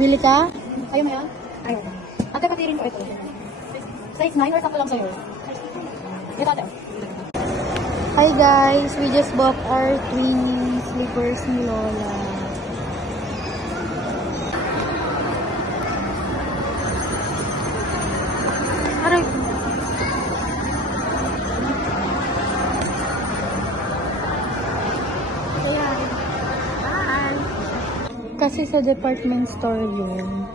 Bibili ka? Ayaw mo yan? Ayaw. Ate, patirin ko ito. Size 9 or sakto lang sa'yo? Ito, ate. Hi guys, we just bought our twin slippers ni Lola. Aray. Ayan. Hi. Kasi sa department store yun.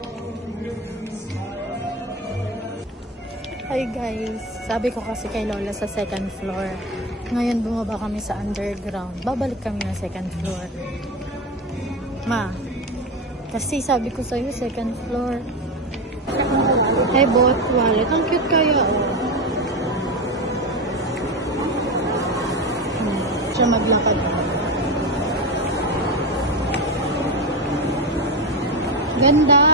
Hi guys, sabi ko kasi kay Lola sa second floor. Ngayon bumaba kami sa underground. Babalik kami na second floor. Ma, kasi sabi ko sa'yo second floor. I bought wallet. Ang cute kaya oh. Siya maglakad. Ganda!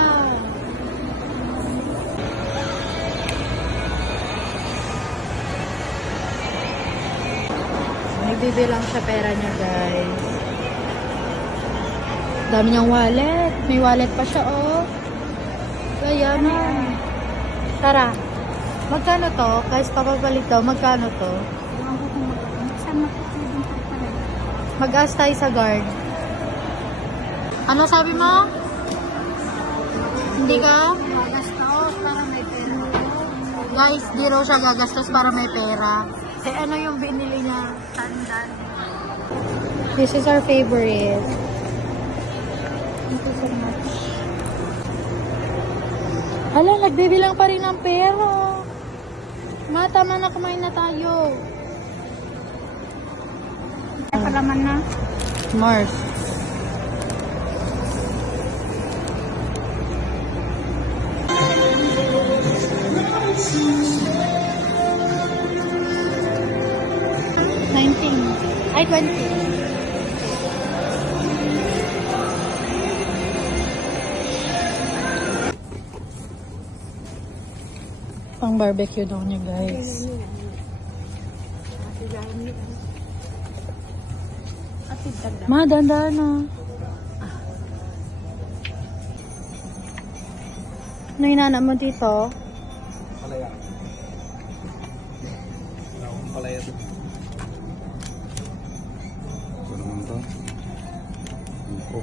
Nagbibilang siya pera niya, guys. Dami niyang wallet. May wallet pa siya, oh. Kaya na. Tara. Magkano to? Guys, papabalik daw. Magkano to? Mag-ask tayo sa guard. Ano sabi mo? Hindi ka? Gagastos para may pera. Guys, di raw siya gagastos para may pera. Eh, ano yung binili niya? Tandan. This is our favorite. Thank you so much. Hala, nagbibilang pa rin ng pera. Ma, tama na, kumain na tayo. Palaman na. Mars. Ay, 20. Pang barbecue daw niya, guys. Ma, dandan na. Ano inana mo dito? Palaya. Palaya ito. Ito naman ito. Buko.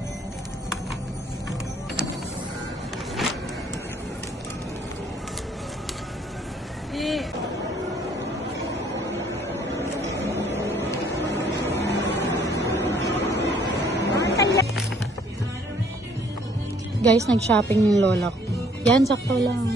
Guys, nag-shopping yung lola ko. Yan, sakto lang.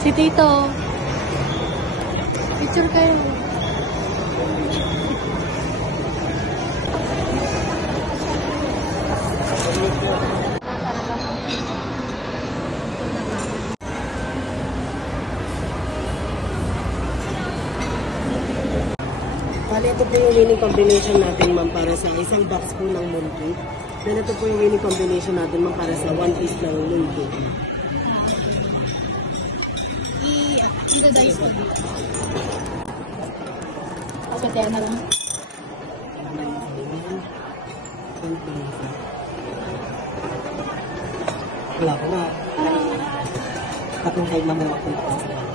Si Tito. Picture kayo. Bali, ito po yung winning combination natin, ma'am, para sa isang box po ng mooncake. Then ito po yung winning combination natin, ma'am, para sa one piece ng mooncake. I-dice ko. Pagkataya na lang. Wala ko na. Katong height lang naman po.